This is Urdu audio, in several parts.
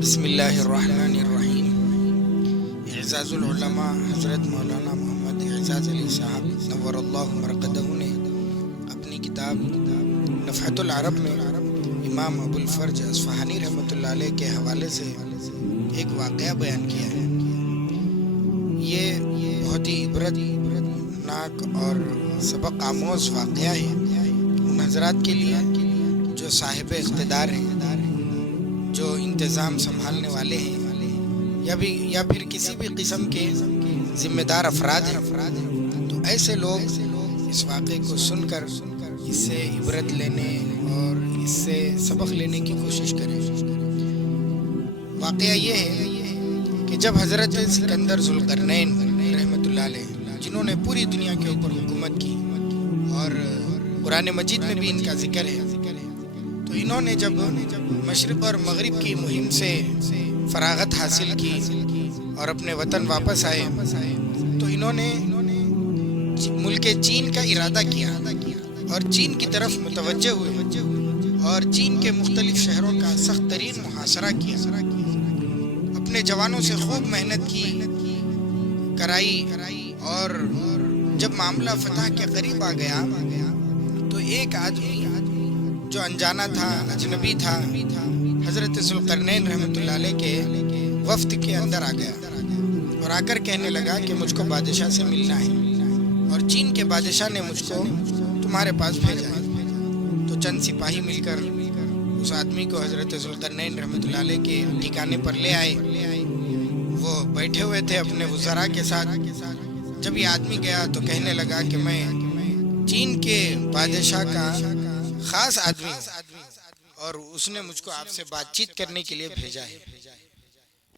بسم اللہ الرحمن الرحیم۔ اعزاز العلماء حضرت مولانا محمد اعزاز علی صاحب نور اللہ مرقدہ نے اپنی کتاب نفحۃ العرب میں امام ابو الفرج اصفہانی رحمۃ اللہ علیہ کے حوالے سے ایک واقعہ بیان کیا ہے۔ یہ بہت ہی عبرت ناک اور سبق آموز واقعہ ہے ان حضرات کے لیے جو صاحب اقتدار ہیں، جو انتظام سنبھالنے والے ہیں، یا پھر کسی بھی قسم کے ذمہ دار افراد ہیں۔ تو ایسے لوگ اس واقعے کو سن کر اس سے عبرت لینے اور اس سے سبق لینے کی کوشش کریں۔ واقعہ یہ ہے کہ جب حضرت سکندر ذوالقرنین رحمۃ اللہ علیہ، جنہوں نے پوری دنیا کے اوپر حکومت کی اور قرآن مجید میں بھی ان کا ذکر ہے، تو انہوں نے جب مشرق اور مغرب کی مہم سے فراغت حاصل کی اور اپنے وطن واپس آئے تو انہوں نے ملک چین کا ارادہ کیا اور چین کی طرف متوجہ ہوئے اور چین کے مختلف شہروں کا سخت ترین محاصرہ کیا، اپنے جوانوں سے خوب محنت کرائی اور جب معاملہ فتح کے قریب آ گیا تو ایک آدمی جو انجانا تھا، اجنبی تھا، حضرت ذوالقرنین رحمۃ اللہ علیہ کے وفد کے اندر آ گیا اور آ کر کہنے لگا کہ مجھ کو بادشاہ سے ملنا ہے اور چین کے بادشاہ نے مجھ کو تمہارے پاس بھیجا ہے۔ تو چند سپاہی مل کر اس آدمی کو حضرت ذوالقرنین رحمۃ اللہ علیہ کے ٹھکانے پر لے آئے۔ وہ بیٹھے ہوئے تھے اپنے وزراء کے ساتھ۔ جب یہ آدمی گیا تو کہنے لگا کہ میں چین کے بادشاہ کا خاص آدمی ہوں اور اس نے مجھ کو آپ سے بات چیت کرنے کے لیے بھیجا ہے۔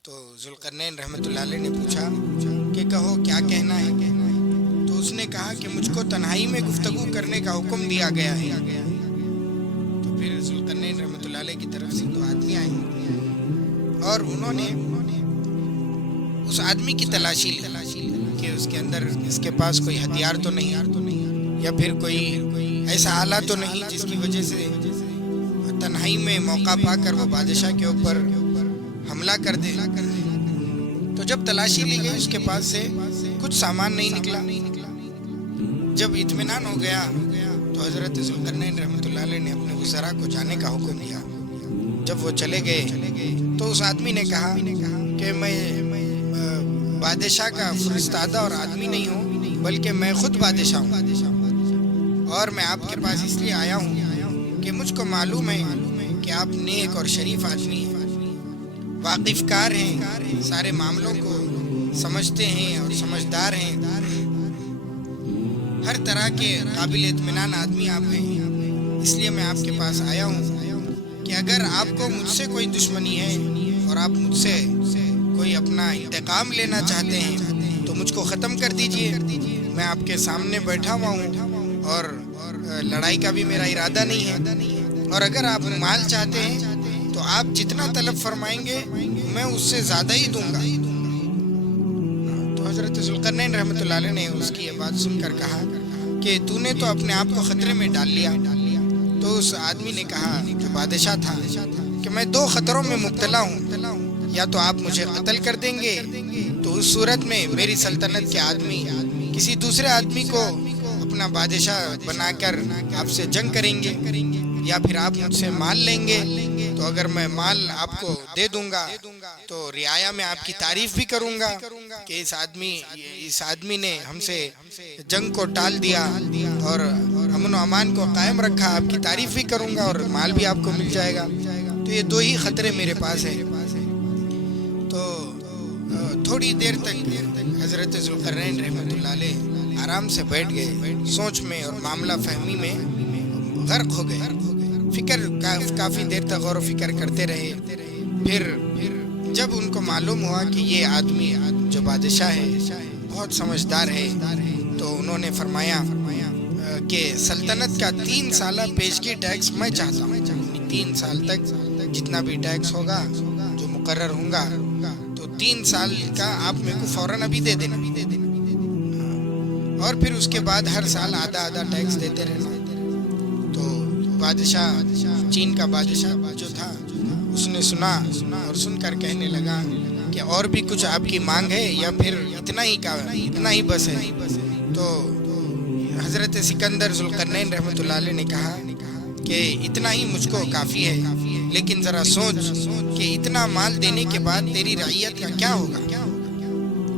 تو ذوالقرنین رحمۃ اللہ علیہ نے پوچھا کہ کہو کیا کہنا ہے؟ تو اس نے کہا کہ مجھ کو تنہائی میں گفتگو کرنے کا حکم دیا گیا ہے۔ تو پھر ذوالقرنین رحمۃ اللہ علیہ کی طرف سے دو آدمی آئے اور انہوں نے اس آدمی کی تلاشی لی کہ اس کے اندر اس کے پاس کوئی ہتھیار تو نہیں یا پھر کوئی ایسا آلہ تو نہیں جس کی وجہ سے تنہائی میں موقع پا کر وہ بادشاہ کے اوپر حملہ کر دے۔ تو جب تلاشی لی گئی اس کے پاس سے کچھ سامان نہیں نکلا۔ جب اطمینان ہو گیا تو حضرت ذوالقرنین رحمۃ اللہ علیہ نے اپنے وزراء کو جانے کا حکم دیا۔ جب وہ چلے گئے تو اس آدمی نے کہا کہ میں بادشاہ کا فرستادہ اور آدمی نہیں ہوں بلکہ میں خود بادشاہ ہوں، اور میں آپ کے پاس اس لیے آیا ہوں کہ مجھ کو معلوم ہے کہ آپ نیک اور شریف آدمی ہیں، واقف کار ہیں، سارے معاملوں کو سمجھتے ہیں اور سمجھدار ہیں، ہر طرح کے قابل اطمینان آدمی آپ ہیں۔ اس لیے میں آپ کے پاس آیا ہوں کہ اگر آپ کو مجھ سے کوئی دشمنی ہے اور آپ مجھ سے کوئی اپنا انتقام لینا چاہتے ہیں تو مجھ کو ختم کر دیجئے۔ میں آپ کے سامنے بیٹھا ہوا ہوں اور لڑائی کا بھی میرا ارادہ نہیں ہے، اور اگر آپ مال چاہتے ہیں تو آپ جتنا طلب فرمائیں گے میں اس سے زیادہ ہی دوں گا۔ تو حضرت ذوالقرنین رحمۃ اللہ علیہ نے اس کی یہ بات سن کر کہا کہ تو نے تو اپنے آپ کو خطرے میں ڈال لیا۔ تو اس آدمی نے کہا جو بادشاہ تھا کہ میں دو خطروں میں مبتلا ہوں، یا تو آپ مجھے قتل کر دیں گے تو اس صورت میں میری سلطنت کے آدمی کسی دوسرے آدمی کو اپنا بادشاہ بنا کر آپ سے جنگ کریں گے، یا پھر آپ مجھ سے مال لیں گے۔ تو اگر میں مال آپ کو دے دوں گا تو رعایا میں آپ کی تعریف بھی کروں گا کہ اس آدمی نے ہم سے جنگ کو ٹال دیا اور امن و امان کو قائم رکھا، آپ کی تعریف بھی کروں گا اور مال بھی آپ کو مل جائے گا۔ تو یہ دو ہی خطرے میرے پاس ہیں۔ تو تھوڑی دیر تک حضرت ذوالقرنین رحمۃ اللہ علیہ آرام سے بیٹھ گئے، سوچ میں اور معاملہ فہمی میں غرق ہو گئے، کافی دیر تک غور و فکر کرتے رہے۔ پھر جب ان کو معلوم ہوا کہ یہ آدمی جو بادشاہ ہے بہت سمجھدار ہے تو انہوں نے فرمایا کہ سلطنت کا 3 سالہ پیشگی ٹیکس میں چاہتا ہوں، 3 سال تک جتنا بھی ٹیکس ہوگا جو مقرر ہوگا تو 3 سال کا آپ میرے کو فوراً ابھی دے دینا، اور پھر اس کے بعد ہر سال آدھا ٹیکس دیتے رہنا۔ تو بادشاہ چین کا بادشاہ جو تھا اس نے سنا اور سن کر کہنے لگا کہ اور بھی کچھ آپ کی مانگ ہے یا پھر اتنا ہی بس ہے؟ تو حضرت سکندر ذوالقرنین رحمۃ اللہ علیہ نے کہا کہ اتنا ہی مجھ کو کافی ہے، لیکن ذرا سوچ کہ اتنا مال دینے کے بعد تیری رعیت کا کیا ہوگا،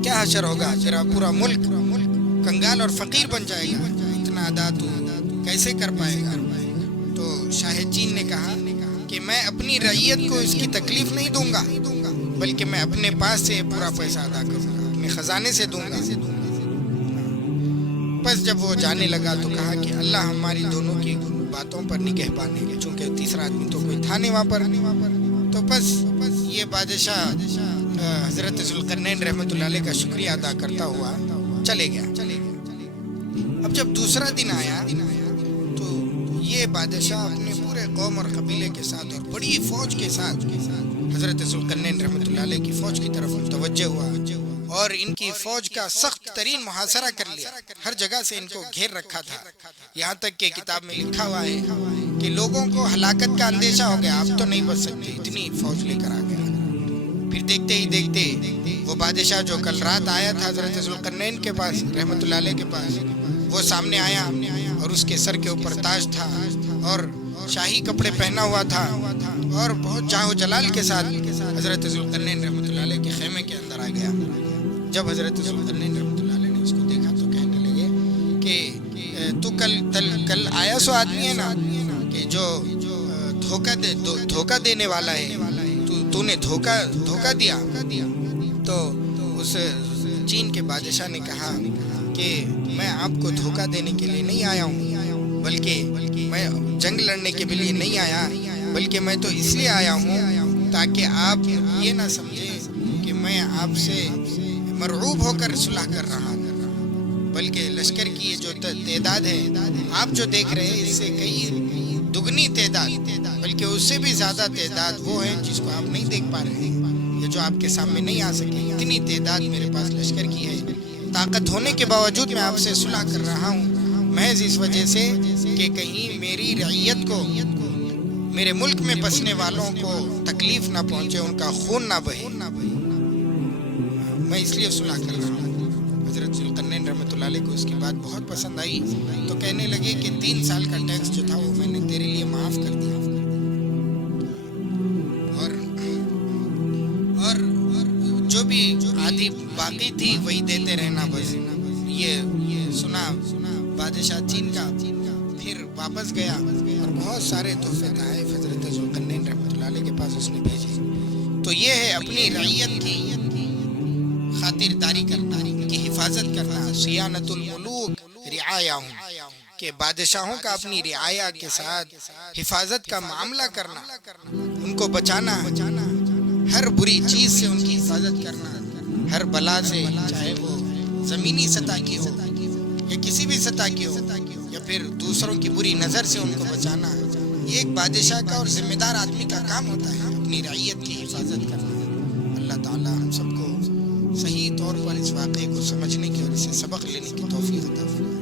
کیا حشر ہوگا، تیرا پورا ملک کنگال اور فقیر بن جائے گا، اتنا ادا تو کیسے کر پائے گا؟ تو شاہ چین نے کہا کہ میں اپنی رعیت کو اس کی تکلیف نہیں دوں گا، بلکہ میں اپنے پاس سے پورا پیسہ ادا کروں گا، اپنے خزانے سے دوں گا۔ بس جب وہ جانے لگا تو کہا کہ اللہ ہماری دونوں کی باتوں پر نگہبان ہے، چونکہ تیسرا آدمی تو کوئی تھا نہیں وہاں پر۔ تو بس یہ بادشاہ حضرت ذوالقرنین رحمۃ اللہ علیہ کا شکریہ ادا کرتا ہوا چلے گیا۔ اب جب دوسرا دن آیا تو یہ بادشاہ اپنے پورے قوم اور قبیلے کے ساتھ اور بڑی فوج کے ساتھ حضرت ذوالقرنین رحمۃ اللہ علیہ کی فوج کی طرف متوجہ ہوا اور ان کی فوج کا سخت ترین محاصرہ کر لیا، ہر جگہ سے ان کو گھیر رکھا تھا، یہاں تک کہ کتاب میں لکھا ہوا ہے کہ لوگوں کو ہلاکت کا اندیشہ ہو گیا، آپ تو نہیں بچ سکتے، اتنی فوج لے کر آ گیا۔ پھر دیکھتے ہی دیکھتے وہ بادشاہ جو کل رات آیا تھا حضرت ذوالقرنین کے پاس رحمۃ اللہ علیہ کے پاس، وہ سامنے آیا اور اس کے سر کے اوپر تاج تھا اور شاہی کپڑے پہنا ہوا تھا اور بہت جاہ و جلال کے ساتھ حضرت ذوالقرنین رحمۃ اللہ علیہ کے خیمے کے اندر آ گیا۔ جب حضرت ذوالقرنین رحمۃ اللہ علیہ نے اس کو دیکھا تو کہنے لگے کہ تو کل آیا سو آدمی ہے نا کہ جو دھوکہ دینے والا ہے، تو نے دھوکہ دیا۔ تو اس چین کے بادشاہ نے کہا کہ میں آپ کو دھوکہ دینے کے لیے نہیں آیا ہوں، بلکہ میں جنگ لڑنے کے لیے نہیں آیا، بلکہ میں تو اس لیے آیا ہوں تاکہ آپ یہ نہ سمجھیں کہ میں آپ سے مرعوب ہو کر صلح کر رہا ہوں، بلکہ لشکر کی یہ جو تعداد ہے آپ جو دیکھ رہے ہیں اس سے کئی دگنی تعداد، بلکہ اس سے بھی زیادہ تعداد وہ ہے جس کو آپ نہیں دیکھ پا رہے ہیں یا جو آپ کے سامنے نہیں آ سکے، اتنی تعداد میرے پاس لشکر کی ہے۔ طاقت ہونے کے باوجود میں آپ سے صلح کر رہا ہوں محض اس وجہ سے کہ کہیں میری رعیت کو، میرے ملک میں بسنے والوں کو تکلیف نہ پہنچے، ان کا خون نہ بہے، میں اس لیے صلح کر رہا ہوں۔ حضرت ذوالقرنین رحمۃ اللہ علیہ کو اس کی بات بہت پسند آئی تو کہنے لگے کہ 3 سال کا ٹیکس جو تھا وہ میں نے تیرے لیے معاف کر دیا، اور جو بھی آدھی باقی تھی وہی دیتے رہنا بس۔ یہ سنا بادشاہ چین کا، پھر واپس گیا اور بہت سارے تحفے تحائف حضرت ذوالقرنین رحمۃ اللہ علیہ کے پاس اس نے بھیجے۔ تو یہ ہے اپنی رعیت کی خاطرداری کرنا، ان کی حفاظت کرنا، صیانت الملوک رعایاہم، کہ بادشاہوں کا اپنی رعایا کے ساتھ حفاظت کا معاملہ کرنا، ان کو بچانا، ہر بری چیز سے ان کی حفاظت کرنا، ہر بلا سے، چاہے وہ زمینی سطح کی ہو یا کسی بھی سطح کی ہو، یا پھر دوسروں کی بری نظر سے ان کو بچانا، یہ ایک بادشاہ کا اور ذمہ دار آدمی کا کام ہوتا ہے، اپنی رعیت کی حفاظت کرنا۔ اللہ تعالیٰ ہم سب کو صحیح طور پر اس واقعے کو سمجھنے کی اور اسے سبق لینے کی توفیق عطا فرمائے۔